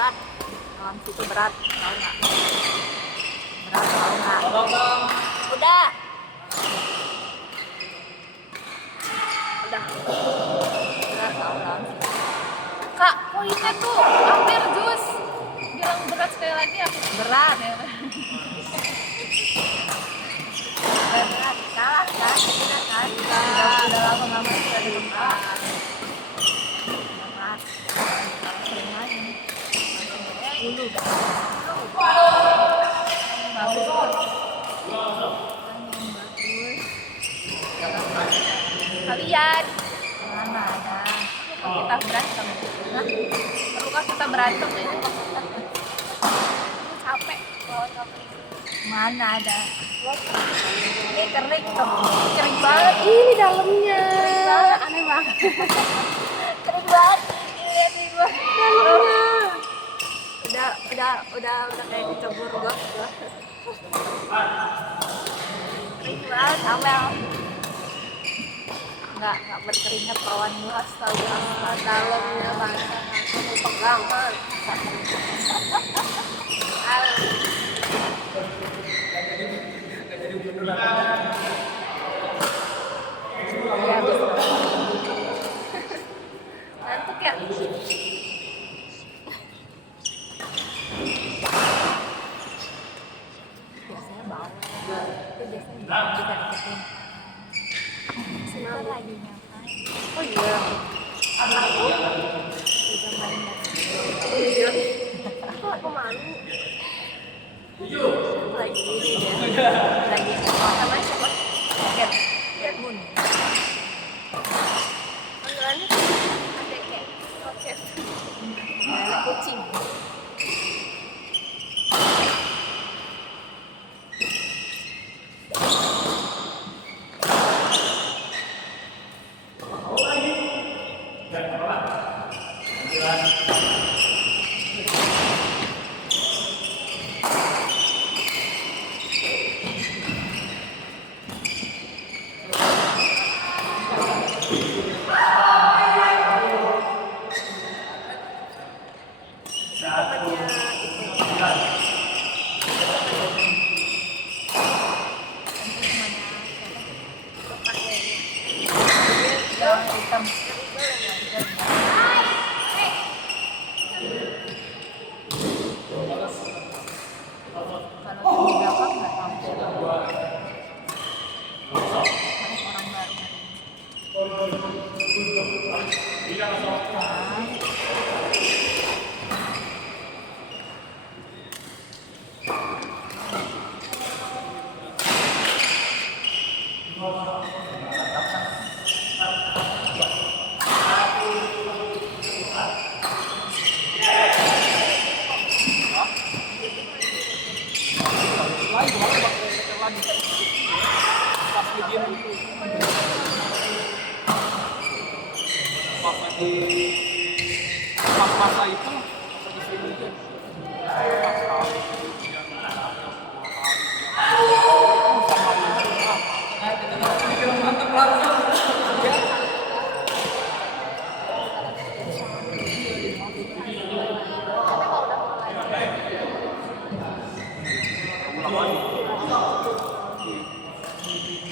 berat. Lawan situ berat, tahu nggak? Berat tahu nggak? Udah. Berat tahu lawan situ. Kak, poinnya tuh hampir jus. Bilang berat sekali lagi ya. Berat ya. Berat, kalah kan? Tidak kan? Udah lama nggak main, udah lupa. Berat, sering main. Dulu, kalian mana ada? Kita berantem, perlukah kita berantem ini? Capek, mana ada? Ini kering tuh, kering banget. Ini dalamnya. Kering banget, aneh banget. Kering banget. Lihat nih gua. Dalamnya. Udah kayak kecebur gua. Kering banget, Amel. Nggak berkeringat lawan gua, astaga. Dalamnya bangsa kamu pegang kan. Ngantuk ya? Biasanya bawel, itu biasanya juga deketin. Sebentar lagi ngapain? Oh iya. Aku udah main. Iya. Kok aku malu? Lagi ini ya, lagi namanya siapa? Cat Moon. Panggilannya Ada kayak podcast. kucing. Hitam. Kalau di belakang nggak tahu siapa. Paling orang baru hari ini. Masa itu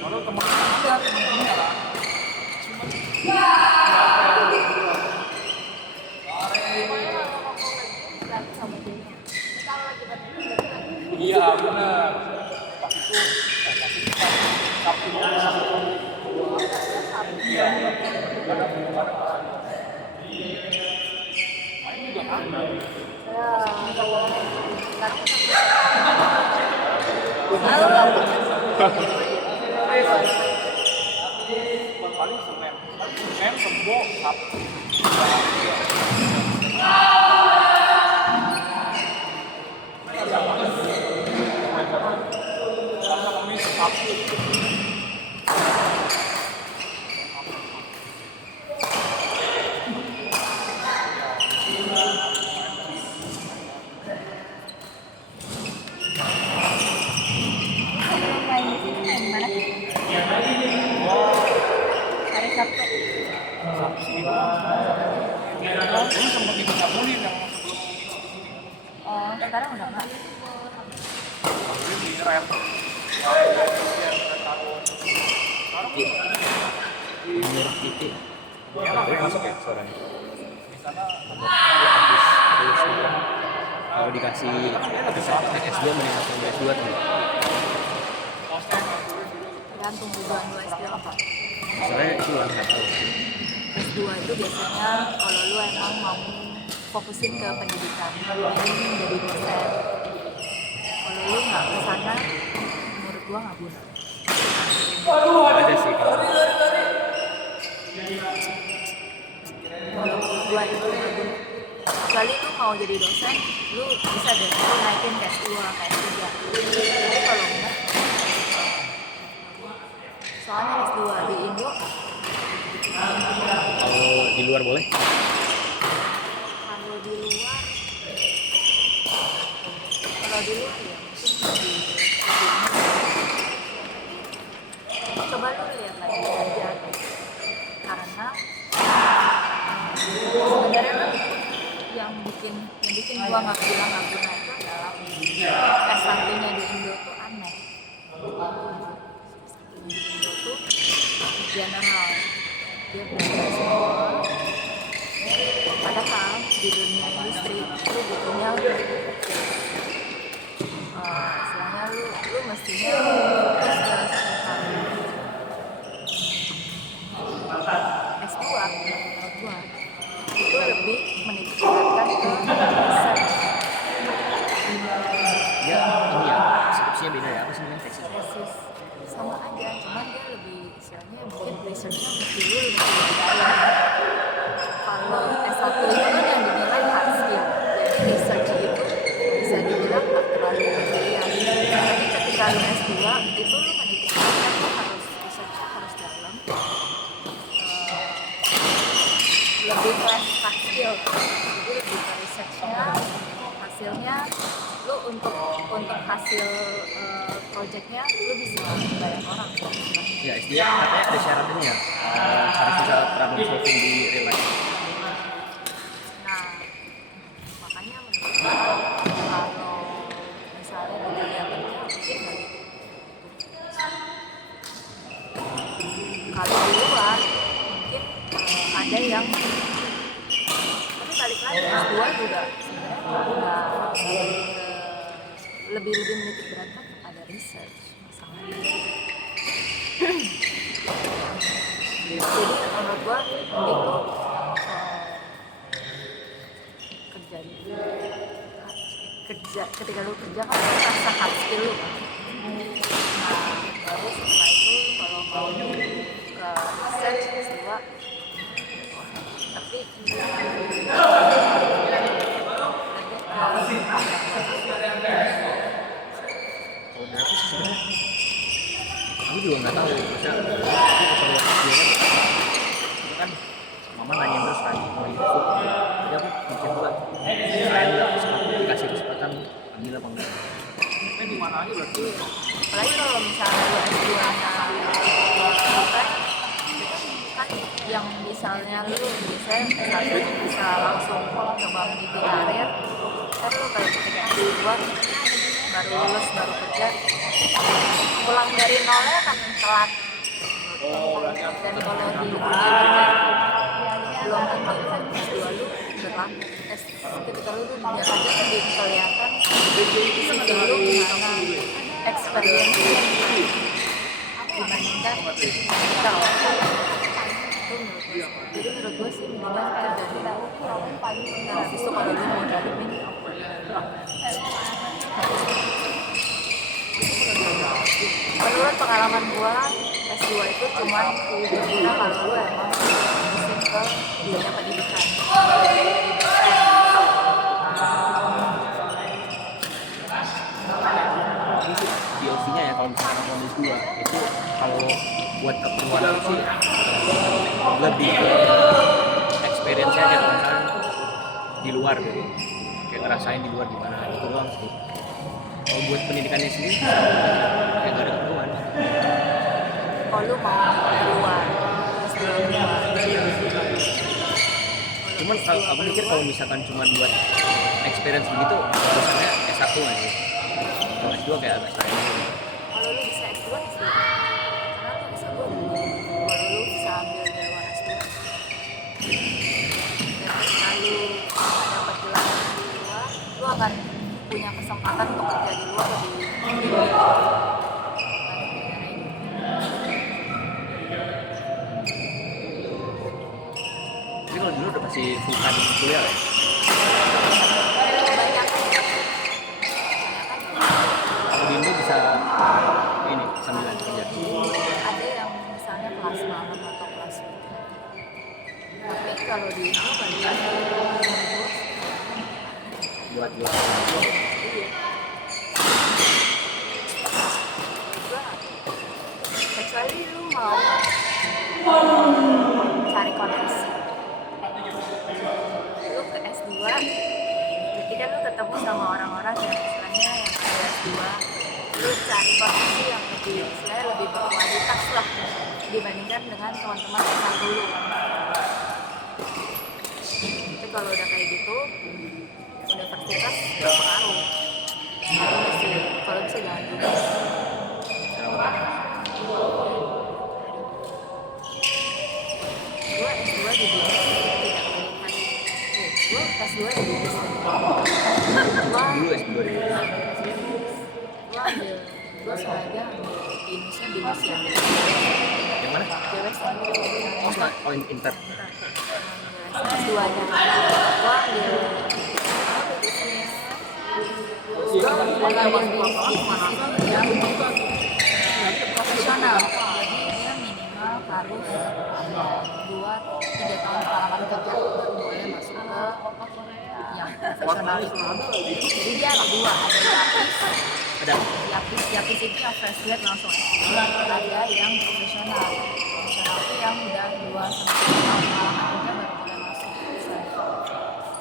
kalau teman ada teman-temannya lah. Iya benar. Pas itu Sabtu iya. Main juga kan? Paling Senin, Kebo, Sabtu. Sama Kamis, Sabtu. Main di sini main mana? Hari Sabtu. Sabtu sih. sekarang udah nggak. Ini di rem. menurut titik Enak ya. masuk ya suaranya Di sana terus kalau dikasih S2 mending langsung S2 tuh kosnya nggak turun dulu. Tergantung tujuan lu S2 apa. soalnya itu lah nggak tahu S2 itu biasanya kalau lu emang mau fokusin ke pendidikan, ingin jadi dosen. Kalau lu nggak ke sana, menurut gua nggak guna. ada sih kalau Menurut gua itu nggak guna. Kecuali lu mau jadi dosen, lu bisa deh lu naikin ke S2, ke S3. Tapi kalau enggak, soalnya S2 di Indo kalau di luar boleh kalau di luar ya mungkin coba lu lihat lagi aja karena sebenarnya kan yang bikin gua nggak bilang nggak guna itu adalah S1-nya di Indo tuh aneh. Di Indo tuh general, dia belajar semua. Padahal di dunia industri lu butuhnya istilahnya lu mestinya fokus ke S2 menurut gua itu lebih menitikberatkan ke research ya ini ya skripsinya beda ya apa sih namanya tesis tesis sama aja cuman dia lebih istilahnya mungkin researchnya mesti lu lebih dalam. Kalau S1 itu kan yang dinilai hard skill jadi research itu bisa dibilang tak terlalu berlebihan tapi ketika lu S2 itu lu menitikberatkan lu harus researchnya harus dalam lebih ke hard skill jadi lebih ke researchnya hasilnya lu untuk hasil projectnya lu bisa bayar orang ya SD katanya ada syaratnya ya harus bisa problem solving di real life nah makanya menurut gua kalau misalnya di dunia kerja mungkin nggak gitu kalau di luar mungkin ada yang tapi balik lagi S2 juga sebenarnya lebih menitik beratkan pada research masalahnya. Jadi menurut gua itu kerja ketika lu kerja kan lu rasa hard skill lu kan. Nah baru setelah itu kalau mau ke research S2 tapi kalau berapa sih sebenarnya aku juga nggak tahu maksudnya aku kalau dia itu kan mama nanya terus kan mau info jadi aku mikir juga keren nggak sekarang dikasih kesempatan ambil apa enggak Ini di mana aja berarti? apalagi kalau misalnya lu S2-nya kan yang misalnya lu misalnya bisa langsung coba meniti karir kan lu kayak ketika S2 baru lulus baru kerja pulang dari nolnya kan telat dan kalau di dunia kerja belum tentu kan S2 lu berlaku ketika lu di dunia kerja kan kelihatan skill lu gimana experience dibandingkan kita itu menurut gue jadi menurut gue sih mendingan kerja di nah habis itu kalau lu mau dalemin menurut pengalaman gue S2 itu cuma berguna kalau lu emang fokusin ke dunia pendidikan ini sih POV-nya ya kalau misalkan aku ambil dua itu kalau buat keperluan aku sih lebih ke experience aja kalau misalkan di luar gitu kayak ngerasain di luar gimana itu doang sih kalau buat pendidikannya sendiri kayak gak ada keperluan kalau lu mau keluar S2 keluar cuman kalau aku mikir kalau misalkan cuma buat experience begitu jurusannya S1 nggak sih? Kalau S2 kayak agak sayang gitu. Kalau lu bisa S2 sih, karena lu S1 kalau lu bisa ambil di luar S2 dan ketika lu nggak dapat gelar di luar, lu akan punya kesempatan untuk kerja di luar lebih Tapi kalau dulu udah pasti full time kuliah ya. banyak. Kalau di Indo bisa ini sambilan kerja. Ada yang misalnya kelas malam atau kelas weekend. Tapi kalau di Indo banyak Buat iya. Kecuali lu mau cari koneksi, lu ke S2 ketika lu ketemu sama orang-orang yang istilahnya yang ada S2, lu cari koneksi yang lebih istilahnya lebih berkualitas lah dibandingkan dengan teman-teman S1 lu. Tapi kalau udah kayak gitu, universitas berpengaruh. Kalau bisa jangan dulu. Gue S2 di BINUS tidak melihat. Gue S2 di BINUS. Dulu S2 deh. Gue sengaja ambil BINUSnya BINUS yang Yang mana? JWSN. Oh, inter. S2-nya. Gue ambil yang profesional, jadi dia minimal harus 2-3 tahun pengalaman kerja baru boleh masuk ke yang profesional itu. Jadi dia ada dua, ada Ada. Yapis itu yang fresh grade langsung S2, ada yang profesional. Profesional itu yang udah 2-3 tahun pengalaman kerja baru boleh masuk.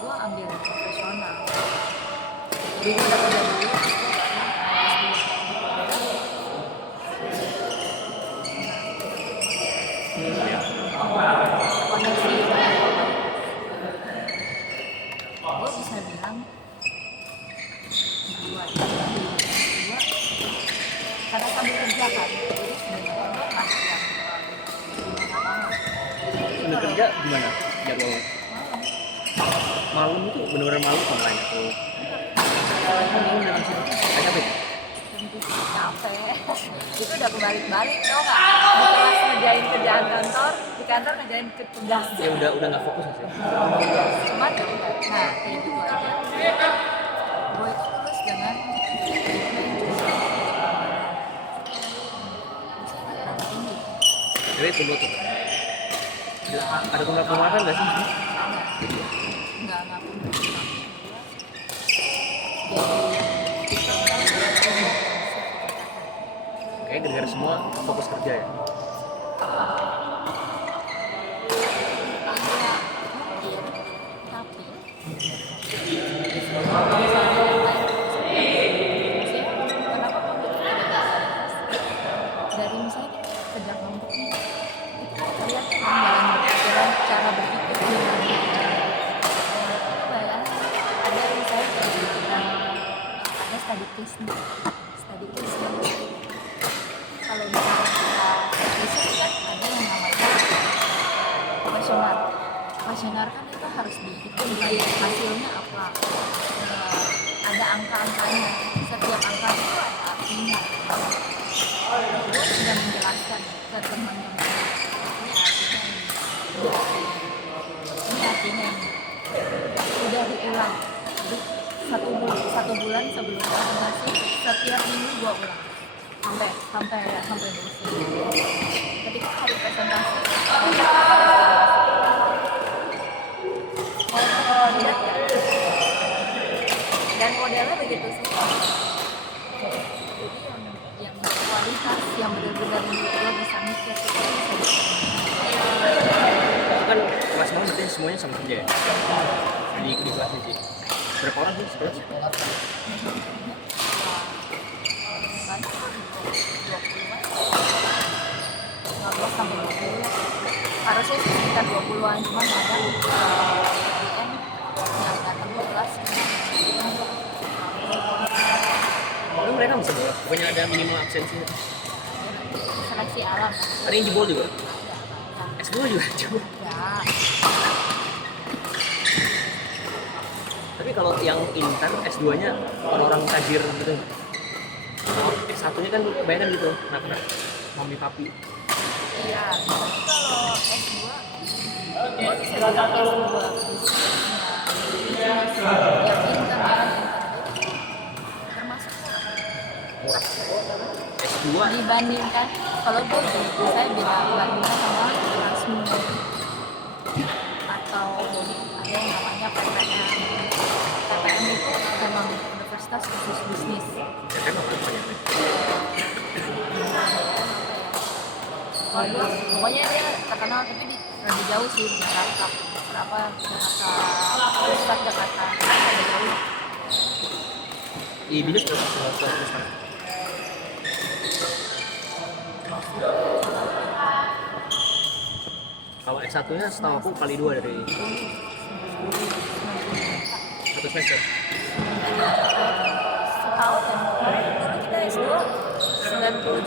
Gue ambil profesional. Jadi gue udah kerja dulu, Ya. koneksi gue bisa bilang dua karena sambil kerja kan, jadi sebenarnya gue masih yang Sambil kerja gimana jadwalnya? Malam itu benar-benar malam online atau malam dengan sih? Kayak capek. capek itu udah kebalik-balik tau nggak, di kelas ngerjain kerjaan kantor, di kantor ngerjain tugas. Ya udah nggak fokus sih. Cuman ya udah, nah kayak gitu aja. Gue itu lulus dengan tinggi. Jadi tunggu tuh. Ada tunggal nggak sih? Nggak ngaku. Kayaknya gara-gara semua fokus kerja ya. Dari misalnya kita kerja kelompok nih, itu kan lihat dalam berpikiran, cara berpikir ada misalnya ada study case nih, kalau misalnya kita riset kan ada yang namanya kuesioner kan itu harus dihitung kan hasilnya apa. Ada angka-angkanya, setiap angka itu ada artinya. Gue sudah menjelaskan ke teman-teman ini artinya ini udah diulang. Jadi satu bulan sebelum presentasi setiap minggu gue ulang sampai bosan. Ketika hari presentasi tidak, dan modelnya begitu semua. Jadi yang berkualitas, yang benar-benar menurut gue bisa mikir, itu bisa Itu kan kelas malam berarti semuanya sama kerja ya? Di kelas ini sih. Berapa orang sih sekelas? sampai 20 harusnya sih sekitar 20-an, cuman ada yang datang ke kelas Pokoknya ada minimal absensi. Seleksi alam. Ada yang jebol juga. S2 juga jebol. Ya. Tapi kalau yang intern S2-nya orang-orang tajir gitu. Kalau S1-nya kan kebanyakan gitu, anak-anak mami papi. Iya. Tapi kalau S2 gue bisa bilang S2 yang intern termasuk Murah. S2 dibandingkan kalau gue bisa bilang bandingkan sama Erasmus atau ada yang namanya PTN. PTN itu memang universitas khusus bisnis. kan apa-apanya. Pokoknya dia terkenal tapi lebih jauh sih di Jakarta. Berapa Jakarta Pusat Jakarta ada jauh. Di binus berapa semester? Kalau S1-nya setahu aku kali 2 dari 1 semester. Setahun ya. Dulu kita S2 90